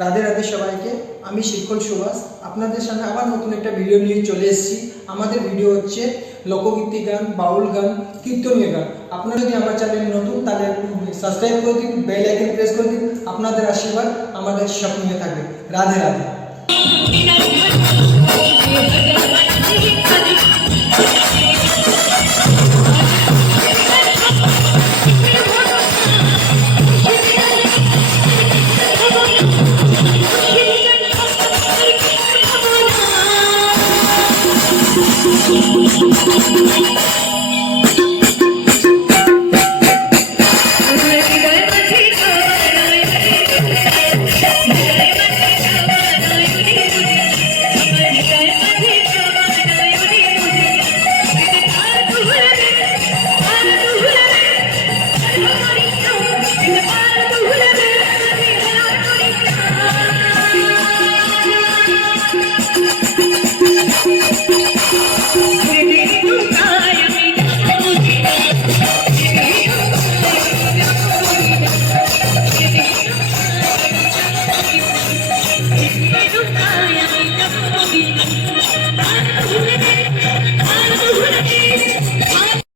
রাধে রাধে সবাইকে। আমি শিক্ষক সুভাষ আপনাদের সামনে আবার নতুন একটা ভিডিও নিয়ে চলে এসেছি। আমাদের ভিডিও হচ্ছে লোকগীতি গান, বাউল গান, কীর্তনীয় গান। আপনারা যদি আমার চ্যানেল নতুন তাহলে সাবস্ক্রাইব করে দিন, বেল আইকন প্রেস করে দিন। আপনাদের আশীর্বাদ আমাদের সঙ্গে থাকবে। রাধে রাধে। I'm